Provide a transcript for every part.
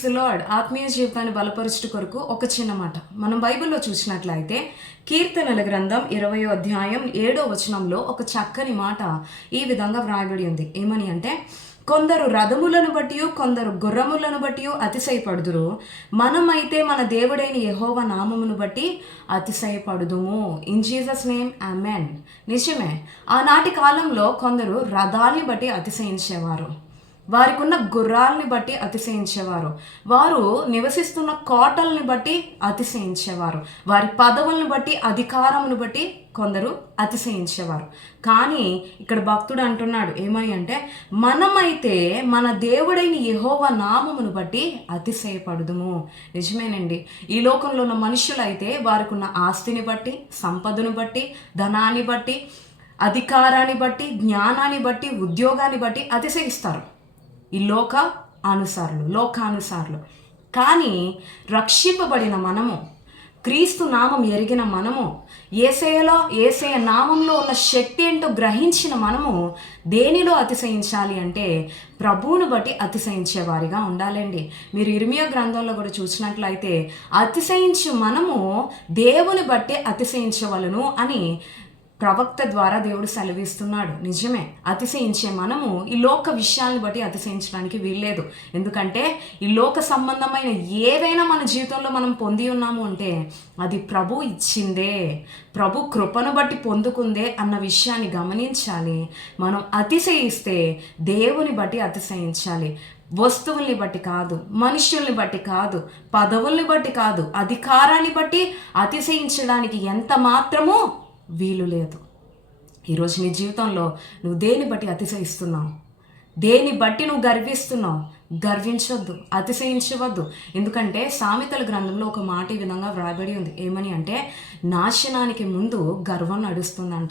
Price the lord ఆత్మీయ జీవితాన్ని బలపరచుట కొరకు ఒక చిన్న మాట. మనం బైబిల్లో చూసినట్లయితే కీర్తనల గ్రంథం ఇరవయో అధ్యాయం ఏడో వచనంలో ఒక చక్కని మాట ఈ విధంగా వ్రాయబడి ఉంది. ఏమని అంటే కొందరు రథములను బట్టి కొందరు గుర్రములను బట్టి అతిశయపడుదురు. మనమైతే మన దేవుడైన యహోవ నామమును బట్టి అతిశయపడుదుము. ఇన్ జీసస్ నేమ్ ఆమెన్ నిజమే. ఆనాటి కాలంలో కొందరు రథాన్ని బట్టి అతిశయించేవారు. వారికి ఉన్న గుర్రాల్ని బట్టి అతిశయించేవారు. వారు నివసిస్తున్న కోటల్ని బట్టి అతిశయించేవారు. వారి పదవుల్ని బట్టి అధికారమును బట్టి కొందరు అతిశయించేవారు. కానీ ఇక్కడ భక్తుడు అంటున్నాడు ఏమని అంటే మనమైతే మన దేవుడైన యహోవ నామమును బట్టి అతిశయపడుదుము. నిజమేనండి. ఈ లోకంలో ఉన్న మనుషులైతే వారికున్న ఆస్తిని బట్టి సంపదను బట్టి ధనాన్ని బట్టి అధికారాన్ని బట్టి జ్ఞానాన్ని బట్టి ఉద్యోగాన్ని బట్టి అతిశయిస్తారు. ఈ లోక అనుసారులు లోకానుసారులు. కానీ రక్షింపబడిన మనము క్రీస్తు నామం ఎరిగిన మనము ఏసయలో ఏసయ నామంలో ఉన్న శక్తి ఏంటో గ్రహించిన మనము దేనిలో అతిశయించాలి అంటే ప్రభువును బట్టి అతిశయించే వారిగా ఉండాలండి. మీరు ఇర్మియా గ్రంథంలో కూడా చూసినట్లయితే అతిశయించు మనము దేవుని బట్టి అతిశయించవలను అని ప్రవక్త ద్వారా దేవుడు సెలవిస్తున్నాడు. నిజమే. అతిశయించే మనము ఈ లోక విషయాలను బట్టి అతిశయించడానికి వీల్లేదు. ఎందుకంటే ఈ లోక సంబంధమైన ఏదైనా మన జీవితంలో మనం పొంది ఉన్నాము అంటే అది ప్రభు ఇచ్చిందే. ప్రభు కృపను బట్టి పొందుకుందే అన్న విషయాన్ని గమనించాలి. మనం అతిశయిస్తే దేవుని బట్టి అతిశయించాలి. వస్తువుల్ని బట్టి కాదు మనుషుల్ని బట్టి కాదు పదవుల్ని బట్టి కాదు అధికారాన్ని బట్టి అతిశయించడానికి ఎంత మాత్రమూ వీలు లేదు. ఈరోజు నీ జీవితంలో నువ్వు దేని బట్టి అతిశయిస్తున్నావు? దేని బట్టి నువ్వు గర్విస్తున్నావు? గర్వించొద్దు అతిశయించవద్దు. ఎందుకంటే సామెతల గ్రంథంలో ఒక మాట ఈ విధంగా వ్రాయబడి ఉంది. ఏమని అంటే నాశనానికి ముందు గర్వం నడుస్తుందంట.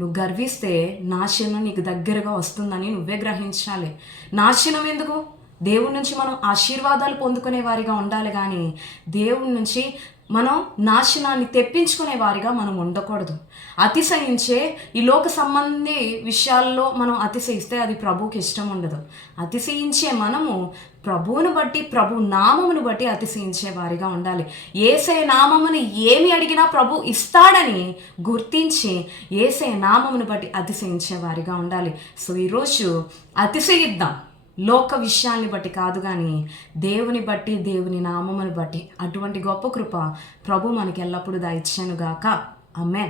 నువ్వు గర్విస్తే నాశనం నీకు దగ్గరగా వస్తుందని నువ్వే గ్రహించాలి. నాశనం ఎందుకు? దేవుడి నుంచి మనం ఆశీర్వాదాలు పొందుకునే వారిగా ఉండాలి కానీ దేవుడి నుంచి మనం నాశనాన్ని తెప్పించుకునే వారిగా మనం ఉండకూడదు. అతిశయించే ఈ లోక సంబంధి విషయాల్లో మనం అతిశయిస్తే అది ప్రభువుకి ఇష్టం ఉండదు. అతిశయించే మనము ప్రభువును బట్టి ప్రభు నామమును బట్టి అతిశయించే వారిగా ఉండాలి. ఏసే నామముని ఏమి అడిగినా ప్రభు ఇస్తాడని గుర్తించి ఏసే నామమును బట్టి అతిశయించే వారిగా ఉండాలి. సో ఈరోజు అతిశయిద్దాం. లోక విషయాల్ని బట్టి కాదు కానీ దేవుని బట్టి దేవుని నామమును బట్టి అటువంటి గొప్ప కృప ప్రభు మనకి ఎల్లప్పుడూ దాయిచ్చానుగాక అమ్మే